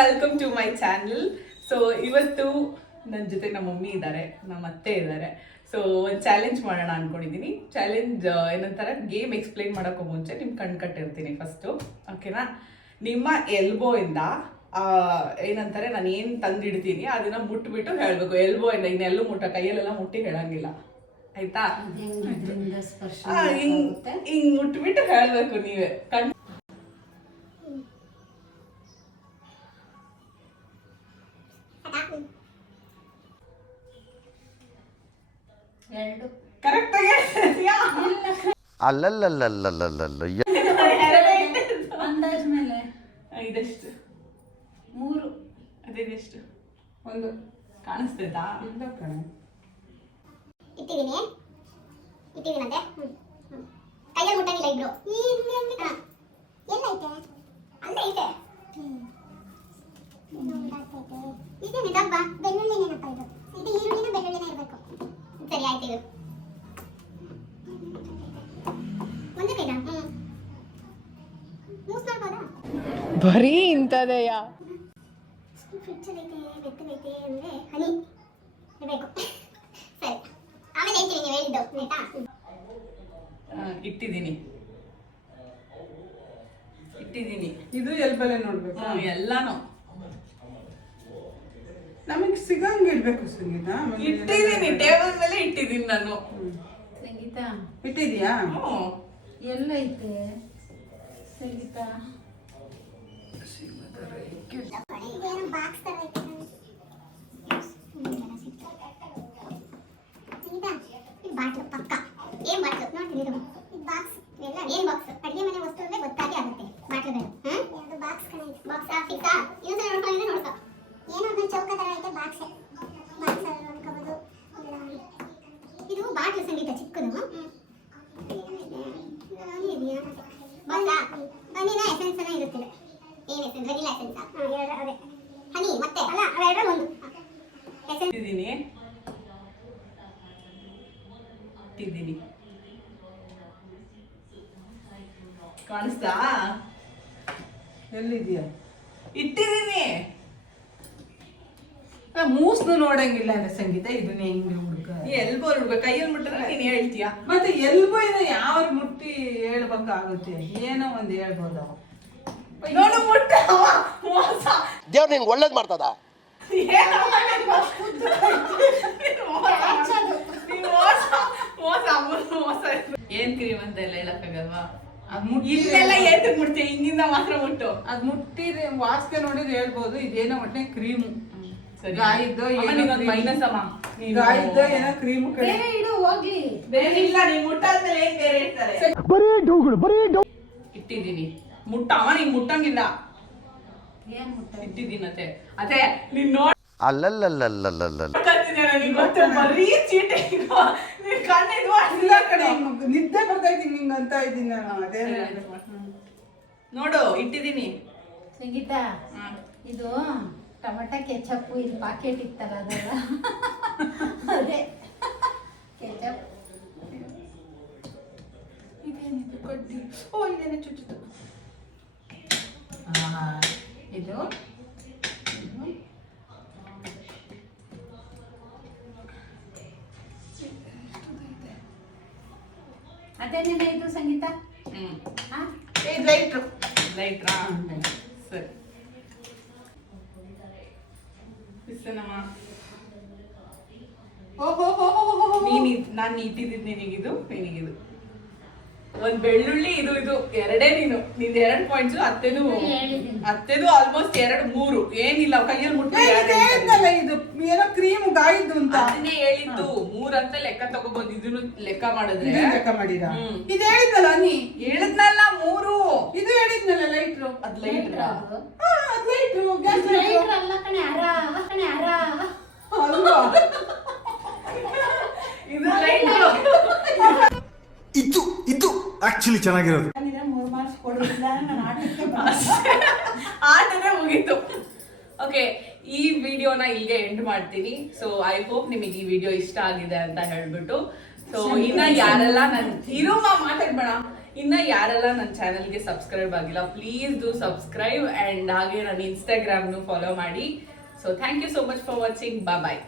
Welcome to my channel. So ಇವತ್ತು ನನ್ನ ಜೊತೆ ನಮ್ಮ ಮಮ್ಮಿ ಇದ್ದಾರೆ, ನಮ್ಮ ಅತ್ತೆ ಇದ್ದಾರೆ. ಸೊ ಒಂದು ಚಾಲೆಂಜ್ ಮಾಡೋಣ ಅನ್ಕೊಂಡಿದ್ದೀನಿ. ಚಾಲೆಂಜ್ ಏನಂತಾರೆ, ಗೇಮ್ ಎಕ್ಸ್ಪ್ಲೈನ್ ಮಾಡೋಕ್ಕೂ ಮುಂಚೆ ನಿಮ್ಗೆ ಕಣ್ ಕಟ್ಟಿರ್ತೀನಿ ಫಸ್ಟು, ಓಕೆನಾ? ನಿಮ್ಮ ಎಲ್ಬೋ ಇಂದ ಏನಂತಾರೆ, ನಾನು ಏನು ತಂದಿಡ್ತೀನಿ ಅದನ್ನ ಮುಟ್ಬಿಟ್ಟು ಹೇಳಬೇಕು. ಎಲ್ಬೋ ಇಂದ ಇನ್ನೆಲ್ಲೂ ಕೈಯಲ್ಲೆಲ್ಲ ಮುಟ್ಟಿ ಹೇಳಂಗಿಲ್ಲ, ಆಯ್ತಾ? ಹಿಂಗ್ ಮುಟ್ಬಿಟ್ಟು ಹೇಳಬೇಕು ನೀವೇ. ಕರೆಕ್ಟ್ ಆಗಿ ಅಂದಾಜ್ ಮೇಲೆ ಇದೆಷ್ಟು? 3. ಅದೇನೆಷ್ಟು? ಒಂದು ಕಾಣಿಸ್ತೈತಾ? ಇಟ್ಟಿದ್ದೀನಿ ಇಟ್ಟಿದ್ದೀನಂತೆ. ಕೈಯಲ್ಲಿ ಮುಟ್ಟಂಗಿಲ್ಲ ಇಬ್ರು. ಎಲ್ಲೈತೆ? ಅಲ್ಲೇ ಐತೆ. ಇದೇನೆ ಡಬ್ಬ. ಬೆಳ್ಳುಳ್ಳಿ ಏನಪ್ಪ ಇದು? ಇದು ಈರುಳ್ಳಿನ ಬೆಳ್ಳುಳ್ಳಿನ ಇರಬೇಕು. ಸರಿ ಆಯ್ತು. ಇದು ಒಂದೇ ಕೈನಾ? ಮೂಸ್ ಮಾಡ್ಬೋದಾ? ಬರೀ ಇಂಥದೆಯಾ? ಫ್ರಿಡ್ಜಲ್ಲೈತೆ, ಬೆತ್ತಲೈತೆ ಅಂದರೆ ಹನಿ ಇರಬೇಕು. ಸರಿ, ಆಮೇಲೆ ಹೇಳ್ತೀನಿ ನೀವು ಹೇಳಿದ್ದು, ಆಯ್ತಾ? ಇಟ್ಟಿದ್ದೀನಿ. ಇದು ಎಲ್ಬಲೆ ನೋಡ್ಬೇಕು. ಎಲ್ಲಾನು ನಮಗೆ ಸಿಗಂಗ್ ಇಡ್ಬೇಕು ಸಂಗೀತ. ಇಟ್ಟಿದ್ದೀನಿ, ಟೇಬಲ್ ಮೇಲೆ ಇಟ್ಟಿದ್ದೀನಿ ನಾನು. ಸಂಗೀತ ಇಟ್ಟಿದ್ಯಾ? ಎಲ್ಲೈತೆ ಸಂಗೀತ? ಇದೇನು ಬಾಕ್ಸ್ ತರ ಐತೆ. ಇದು ಬಾಟ್ಲು ಪಕ್ಕ. ಏನ್ ಬಾಟ್ಲು ನೋಡ್ತೀನಿ ಇದು ಬಾಕ್ಸ್. ಎಲ್ಲ ಏನ್ ಬಾಕ್ಸ್? ಅಡಿಗೆ ಮನೆ ವಸ್ತು ಅಂದ್ರೆ ಗೊತ್ತಾಗಿ ಆಗುತ್ತೆ ಬಾಟ್ಲುಗಳು. ಇದು ಬಾಕ್ಸ್ ಕಣ. ಬಾಕ್ಸ್ ಫಿಕ್ಸಾ? ಇನ್ನೊಂದ್ಸಲ ನೋಡ್ಕೊಂಡಿದ್ರೆ ನೋಡ್ಕೊ. ಏನೋ ಒಂದು ಚೌಕ ತರ ಐತೆ ಬಾಕ್ಸ್. ಬಾಕ್ಸ್ ಅಲ್ಲಿ ನೋಡ್ಕೋಬಹುದು. ಇದು ಬಾಟ್ಲು ಸಂಗೀತ ಚಿಕ್ಕದು. ಇದೆಯಾ ಬಾಕ್ಸಾ? ಹನಿನ ಎಸೆನ್ಸ್ ಅನ್ನ ಇರುತ್ತದೆ. ಏನು ಎಸೆನ್ಸ್? Vanilla essence. ಅದೇ ಹನಿ ಮತ್ತೆ ಅಲ್ಲ, ಅವೆರಡರಲ್ಲಿ ಒಂದು ಎಸೆನ್ಸ್. ಇಟ್ಟಿದ್ದೀನಿ. ಕಾಣಿಸ್ತಾ? ಎಲ್ಲಿದ್ಯಾ? ಇಟ್ಟಿದ್ದೀನಿ. ಮೂಸ್ನು ನೋಡಂಗಿಲ್ಲ ಅಂದ್ರೆ ಸಂಗೀತ. ಇದನ್ನ ಹೆಂಗೆ ಹುಡುಗ? ಎಲ್ಬೋ ನೋಡ್ಬೇಕು, ಕೈಯಲ್ಲಿ ಮುಟ್ಟಿದ್ರೆ ನೀನ್ ಹೇಳ್ತೀಯಾ? ಮತ್ತೆ ಎಲ್ಬೋ ಇಂದ ಯಾವ ಮುಟ್ಟಿ ಹೇಳ್ಬೇಕಾಗುತ್ತೆ? ಏನೋ ಒಂದು ಹೇಳ್ಬೋದು. ನೋಡು ಮುಟ್ಟ. ಮೋಸ. ದೇವ್ರು ನಿಂಗೆ ಒಳ್ಳೇದು ಮಾಡ್ತದ. ಏನ್ ಕ್ರೀಮ್ ಅಂತ ಎಲ್ಲ ಹೇಳಕ್ಕಾಗಲ್ವಾ? ಅದ್ ಮುಟ್ಟಿ ಇಲ್ಲೆಲ್ಲ ಏತಕ್ ಮುಟ್ತೀಯ? ಹಿಂಗಿಂದ ಮಾತ್ರ ಮುಟ್ಟು. ಅದ್ ಮುಟ್ಟಿದ್ರೆ ವಾಸನೆ ನೋಡಿದ್ರೆ ಹೇಳ್ಬೋದು ಇದೇನೋ ಒಟ್ಟೆ ಕ್ರೀಮು. ಸರಿ. ಗಾಯದ್ದು ಮೈನಸ್ ಅಮ್ಮ. ಗಾಯದ್ದು ಏನೋ ಕ್ರೀಮು ಕಡೆ. ಬೇರೆ ಇಡು ಹೋಗ್ಲಿ. ಬೇರೆ ಇಲ್ಲ, ನೀನ್ ಮುಟ್ಟಾದ್ಮೇಲೆ ಏನ್ ಬೇರೆ ಇರ್ತಾರೆ? ಇಟ್ಟಿದ್ದೀನಿ. ಮುಟ್ಟವ, ನೀನ್ ಮುಟ್ಟಂಗಿಲ್ಲ. ಏನ್ ಮುಟ್ಟ? ಇಟ್ಟಿದ್ದೀನತ್ತೆ. ಅದೇ ನೀನ್ ನೋಡ್ ಅಲ್ಲಲ್ಲಲ್ಲಲ್ಲಲ್ಲ ನನಗೆ ಗೊತ್ತು. ಬರೀ ಚೀಟಿ. ನೀನ್ ಕಣ್ಣಿದ್ವಾ? ಇಲ್ಲ ಕಡೆ ನಿದ್ದೆ ಬರ್ತೈತಿ ಹಿಂಗ ಅಂತ ಇದ್ದೀನಿ ನಾನು. ಅದೇ ನೋಡು, ಇಟ್ಟಿದ್ದೀನಿ. ಸಂಗೀತ, ಇದು ಟೊಮೆಟೊ ಕೆಚಪ್. ಇದು ಪಾಕೆಟ್ ಇತ್ತಲ್ಲ ಅದಲ್ಲ, ಅದೇ ಕೆಚಪ್. ಇದೇನಿದು ಕಡ್ಡಿ? ಓ, ಇದೇನೆ ಚುಚ್ಚಿತು. ಇದು ಅದೇನೇನೆ ಇದು ಸಂಗೀತ? ಇದು ಲೈಟ್ರು. ಲೈಟ್ರಾ? ಸರಿ. ಬಿಸನಮ್ಮ. ನಾನು ಇಟ್ಟಿದ್ದೀನಿ ನಿನಗಿದು, ನಿನಗಿದು. ಒಂದ್ ಬೆಳ್ಳುಳ್ಳಿ, ಇದು ಇದು ಎರಡೇ. ನಿಂದ 2 ಪಾಯಿಂಟ್ಸ್. ಅತ್ತೆದು ಆಲ್ಮೋಸ್ಟ್ 2-3. ಏನಿಲ್ಲ, ಕೈಯಲ್ಲಿ ಹೇಳಿದ್ನಲ್ಲ ಇದು ಏನೋ ಕ್ರೀಮ್ ಗಾಯದ್ದು ಅಂತ. ಅದನ್ನೇ ಹೇಳಿದ್ದು. 3 ಅಂತ ಲೆಕ್ಕ ತಗೋಬಹುದು. ಇದನ್ನು ಲೆಕ್ಕ ಮಾಡಿದ್ರೆ ಲೆಕ್ಕ ಮಾಡಿದ. ಇದು ಹೇಳಿದ್ನಲ್ಲ ನೀ? ಹೇಳಿದ್ನಲ್ಲ 3. ಇದು ಹೇಳಿದ್ನಲ್ಲ ಲೈಟ್ರು. ಅದ್ ಲೈಟ್ರಾ? ಅದ್ ಲೈಟ್ರು. ಗ್ಯಾಸ್ ಲೈಟ್ರ್ ಅಲ್ಲ ಕಣೆ, ಅರ ಅಲ್ವಾ? ಇದು ಲೈಟ್ರು. ಇದು ಆಕ್ಚುಲಿ ಚೆನ್ನಾಗಿರೋದು. 3 ಮಾರ್ಕ್ಸ್ ಕೊಡೋದಿಲ್ಲ. ನಾನು ಆಟನೇ ಮುಗೀತು. ಓಕೆ, ಈ ವಿಡಿಯೋನ ಇಲ್ಲಿಗೆ ಎಂಡ್ ಮಾಡ್ತೀನಿ. ಸೊ ಐ ಹೋಪ್ ನಿಮಗೆ ಈ ವಿಡಿಯೋ ಇಷ್ಟ ಆಗಿದೆ ಅಂತ ಹೇಳ್ಬಿಟ್ಟು. ಸೊ ಇನ್ನ ಯಾರೆಲ್ಲ ನನ್ ಮಾತಾಡ್ಬೇಡ, ಇನ್ನ ಯಾರೆಲ್ಲ ನನ್ನ ಚಾನಲ್ಗೆ ಸಬ್ಸ್ಕ್ರೈಬ್ ಆಗಿಲ್ಲ ಪ್ಲೀಸ್ ಡೂ ಸಬ್ಸ್ಕ್ರೈಬ್ ಅಂಡ್ ಹಾಗೆ ನನ್ನ ಇನ್ಸ್ಟಾಗ್ರಾಮ್ನು ಫಾಲೋ ಮಾಡಿ so thank you so much for watching bye